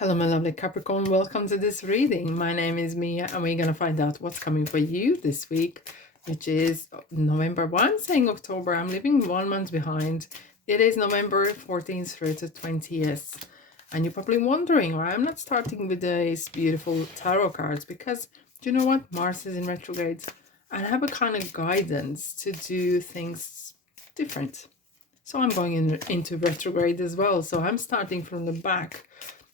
Hello, my lovely Capricorn. Welcome to this reading. My name is Mia, and we're going to find out what's coming for you this week, which is November. Well, I'm saying October. I'm leaving 1 month behind. It is November 14th through to 20th. And you're probably wondering why I'm not starting with these beautiful tarot cards, because do you know what? Mars is in retrograde, and I have a kind of guidance to do things different. So I'm going into retrograde as well. So I'm starting from the back.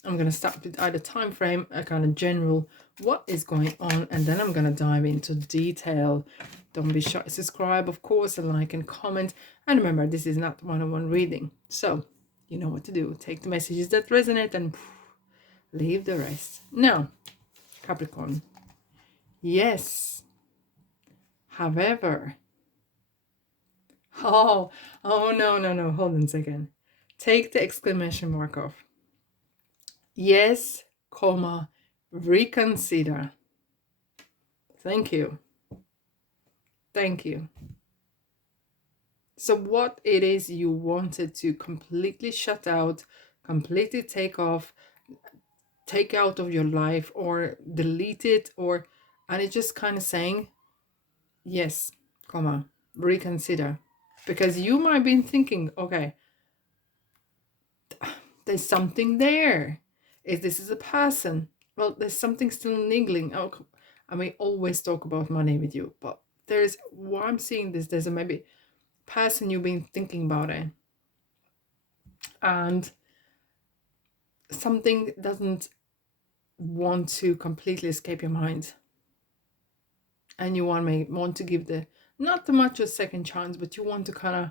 I'm going to start with either time frame, a kind of general, what is going on, and then I'm going to dive into detail. Don't be shy. Subscribe, of course, and like and comment. And remember, this is not one-on-one reading. So you know what to do. Take the messages that resonate and leave the rest. Now, Capricorn. Yes. However. Oh, no. Hold on a second. Take the exclamation mark off. Yes, comma, reconsider. Thank you. Thank you. So what it is you wanted to completely shut out, completely take off, take out of your life, or delete it, and it's just kind of saying, yes, comma, reconsider. Because you might be thinking, okay, there's something there. If this is a person, well, there's something still niggling. Oh, I may always talk about money with you, but there's, why I'm seeing this, there's a maybe person you've been thinking about it, and something doesn't want to completely escape your mind, and you want to give the not too much a second chance, but you want to kind of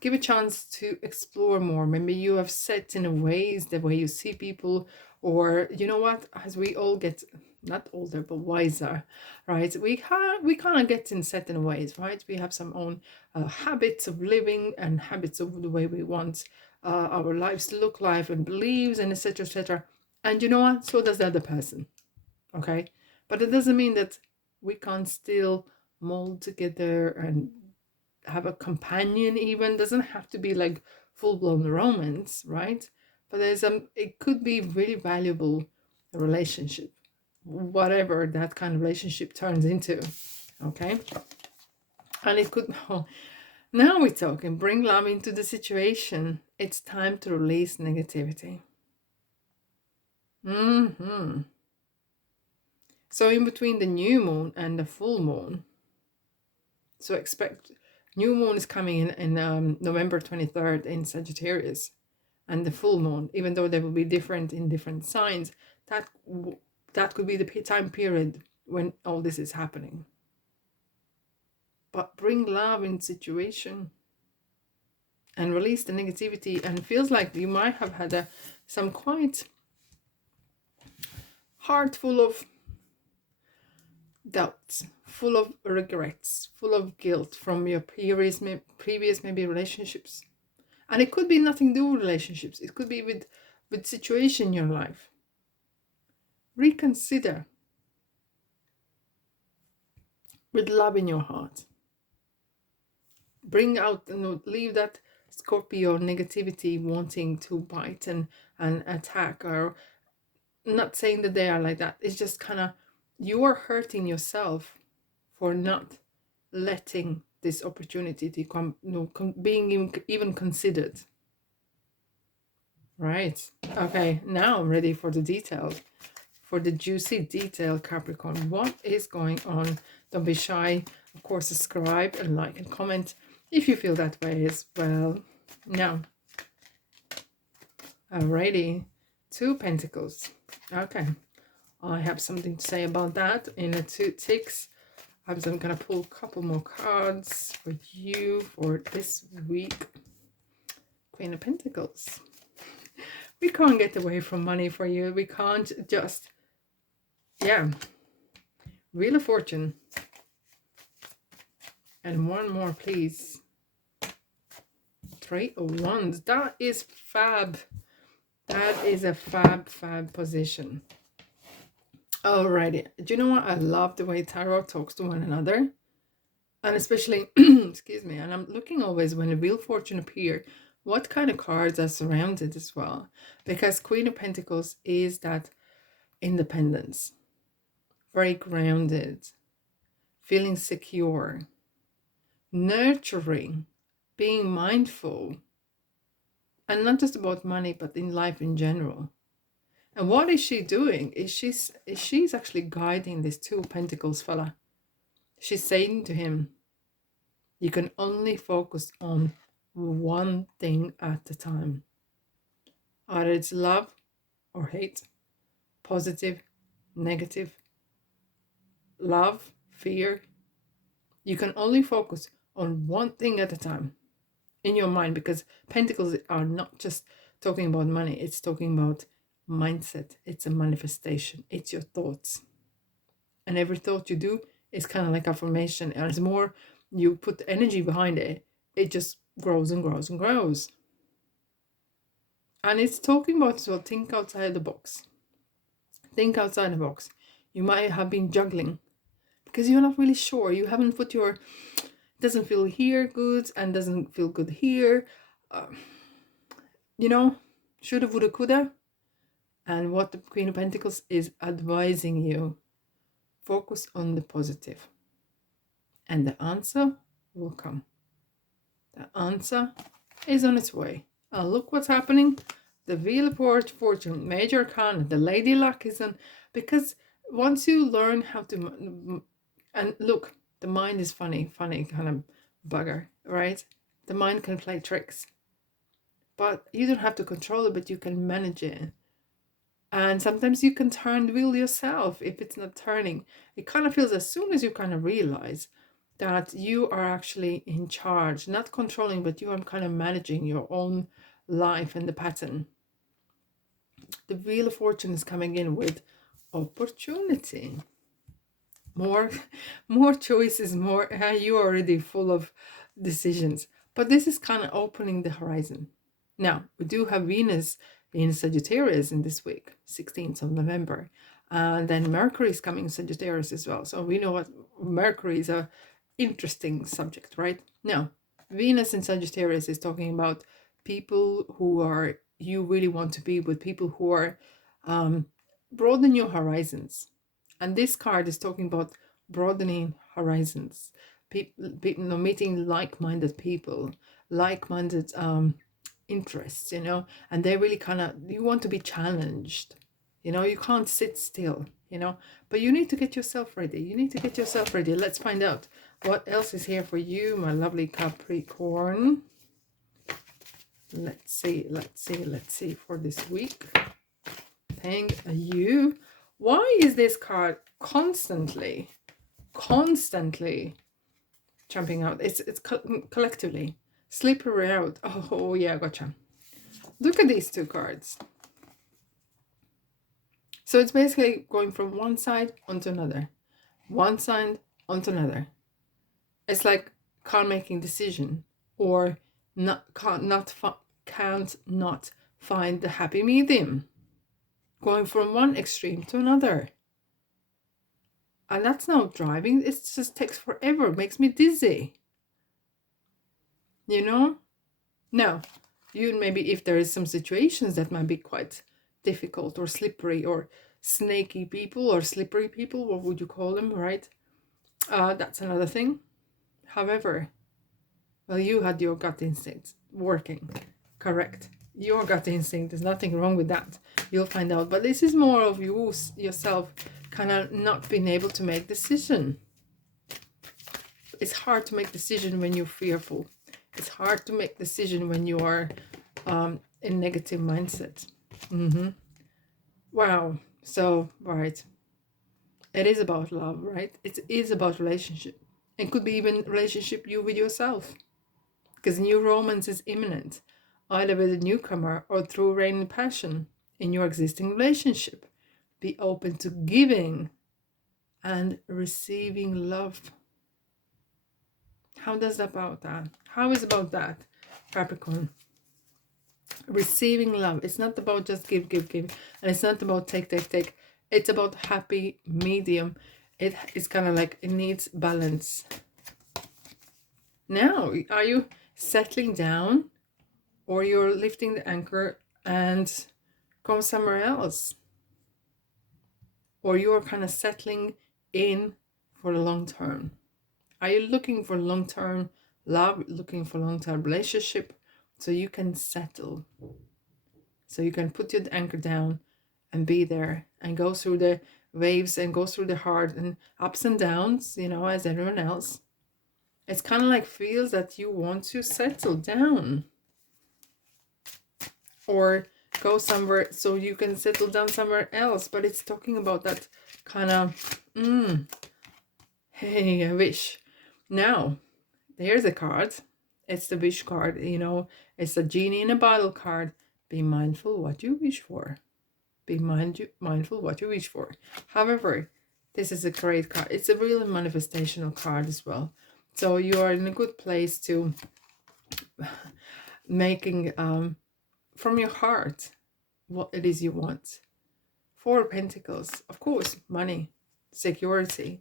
give a chance to explore more. Maybe you have set in a ways, the way you see people, or you know what, as we all get not older but wiser, right, we kind of get in set in ways, right? We have some own habits of living and habits of the way we want our lives to look like, and beliefs, and etc. And you know what, so does the other person. Okay, but it doesn't mean that we can't still mold together and have a companion. Even doesn't have to be like full-blown romance, right? But there's it could be really valuable relationship, whatever that kind of relationship turns into. Okay, and it could, oh, now we're talking, bring love into the situation. It's time to release negativity. So in between the new moon and the full moon, so expect, new moon is coming in November 23rd in Sagittarius, and the full moon, even though they will be different in different signs, that could be the time period when all this is happening. But bring love in situation and release the negativity. And it feels like you might have had some quite heart full of doubts, full of regrets, full of guilt from your previous maybe relationships. And it could be nothing to do with relationships. It could be with situation in your life. Reconsider with love in your heart. Bring out, leave that Scorpio negativity wanting to bite and attack, or not saying that they are like that. It's just kind of, you are hurting yourself for not letting this opportunity to come, being even considered. Right. Okay, now I'm ready for the detail, for the juicy detail, Capricorn. What is going on? Don't be shy. Of course, subscribe and like and comment if you feel that way as well. Now, alrighty, 2 Pentacles. Okay, I have something to say about that in a 2 ticks. I'm going to pull a couple more cards for you for this week. Queen of Pentacles. We can't get away from money for you. We can't just, yeah. Wheel of Fortune. And one more, please. 3 of Wands. That is fab. That is a fab position. Alrighty. Do you know what? I love the way tarot talks to one another. And especially, excuse me, and I'm looking always when a Wheel of Fortune appear, what kind of cards are surrounded as well. Because Queen of Pentacles is that independence, very grounded, feeling secure, nurturing, being mindful, and not just about money, but in life in general. And what is she doing? She's actually guiding this Two of Pentacles fella. She's saying to him, you can only focus on one thing at a time. Either it's love or hate, positive, negative, love, fear. You can only focus on one thing at a time in your mind, because pentacles are not just talking about money, it's talking about mindset. It's a manifestation, it's your thoughts. And every thought you do is kind of like affirmation. And as more you put energy behind it, it just grows and grows and grows. And it's talking about, so think outside the box. Think outside the box. You might have been juggling because you're not really sure. You haven't put your, doesn't feel here good and doesn't feel good here. You know, shoulda, woulda, coulda. And what the Queen of Pentacles is advising you, focus on the positive. And the answer will come. The answer is on its way. And look what's happening. The Wheel of Fortune, Major Arcana, the Lady Luck is on. Because once you learn how to, and look, the mind is funny kind of bugger, right? The mind can play tricks. But you don't have to control it, but you can manage it. And sometimes you can turn the wheel yourself if it's not turning. It kind of feels as soon as you kind of realize that you are actually in charge, not controlling, but you are kind of managing your own life and the pattern. The Wheel of Fortune is coming in with opportunity. More choices, more, you're already full of decisions. But this is kind of opening the horizon. Now, we do have Venus in Sagittarius in this week, 16th of November. And then Mercury is coming in Sagittarius as well. So we know what Mercury is a interesting subject, right? Now, Venus in Sagittarius is talking about people who are, you really want to be with, people who are broaden your horizons. And this card is talking about broadening horizons, people meeting like-minded people, like-minded interests, you know, and they really kind of, you want to be challenged, you know, you can't sit still, you know, but you need to get yourself ready. You need to get yourself ready. Let's find out what else is here for you, my lovely Capricorn. Let's see for this week. Thank you. Why is this card constantly jumping out? It's collectively slippery out. Oh yeah, gotcha. Look at these two cards. So it's basically going from one side onto another, one side onto another. It's like can't making decision, or can't not find the happy medium, going from one extreme to another. And that's not driving. It just takes forever. It makes me dizzy. You know? Now, you maybe, if there is some situations that might be quite difficult or slippery or snaky people or slippery people, what would you call them, right? That's another thing. However, well, you had your gut instinct working. Correct. Your gut instinct, there's nothing wrong with that. You'll find out. But this is more of you yourself kind of not being able to make decision. It's hard to make decision when you're fearful. It's hard to make decision when you are in negative mindset. Wow. So, right. It is about love, right? It is about relationship. It could be even relationship you with yourself. Because new romance is imminent, either with a newcomer or through reigning passion in your existing relationship. Be open to giving and receiving love. How does that about that? How is about that, Capricorn? Receiving love. It's not about just give. And it's not about take. It's about happy medium. It's kind of like it needs balance. Now, are you settling down, or you're lifting the anchor and go somewhere else, or you're kind of settling in for the long term. Are you looking for long-term love, looking for long-term relationship, so you can settle, so you can put your anchor down and be there and go through the waves and go through the hard and ups and downs, you know, as everyone else. It's kind of like feels that you want to settle down or go somewhere so you can settle down somewhere else. But it's talking about that kind of, hey, I wish. Now, here's a card. It's the wish card, you know, it's a genie in a bottle card. Be mindful what you wish for. Be mindful what you wish for. However, this is a great card. It's a real manifestational card as well. So you are in a good place to making from your heart what it is you want. Four of Pentacles, of course, money, security.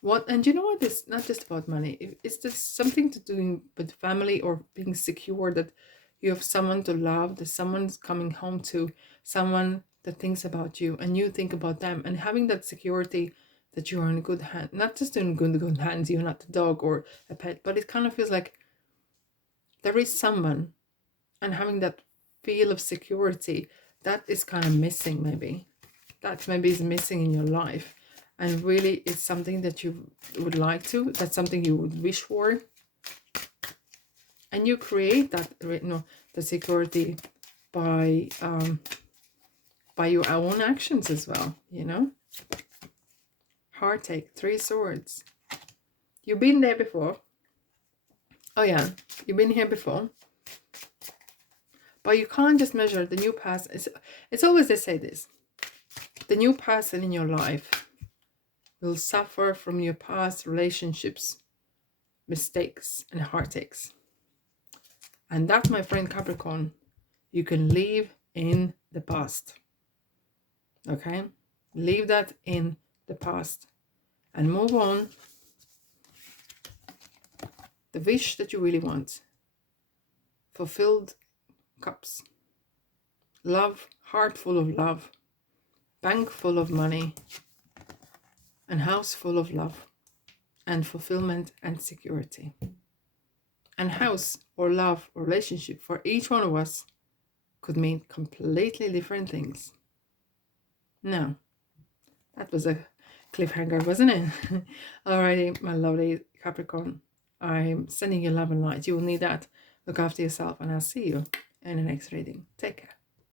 What, and you know what, it's not just about money. It's just something to do with family or being secure that you have someone to love, that someone's coming home to, someone that thinks about you and you think about them, and having that security that you are in good hands, not just in good hands, you're not a dog or a pet, but it kind of feels like there is someone, and having that feel of security that is kind of missing. Maybe that maybe is missing in your life, and really it's something that you would like to, that's something you would wish for, and you create that, you know, the security by your own actions as well, you know. Heartache, Three Swords. You've been there before. Oh yeah, you've been here before. But you can't just measure the new past. It's always they say this. The new person in your life will suffer from your past relationships, mistakes, and heartaches. And that, my friend Capricorn, you can leave in the past. Okay? Leave that in the past and move on. The wish that you really want. Fulfilled cups. Love, heart full of love. Bank full of money. And house full of love. And fulfillment and security. And house or love or relationship for each one of us could mean completely different things. Now, that was a cliffhanger, wasn't it? Alrighty, my lovely Capricorn. I'm sending you love and light. You will need that. Look after yourself, and I'll see you in the next reading. Take care.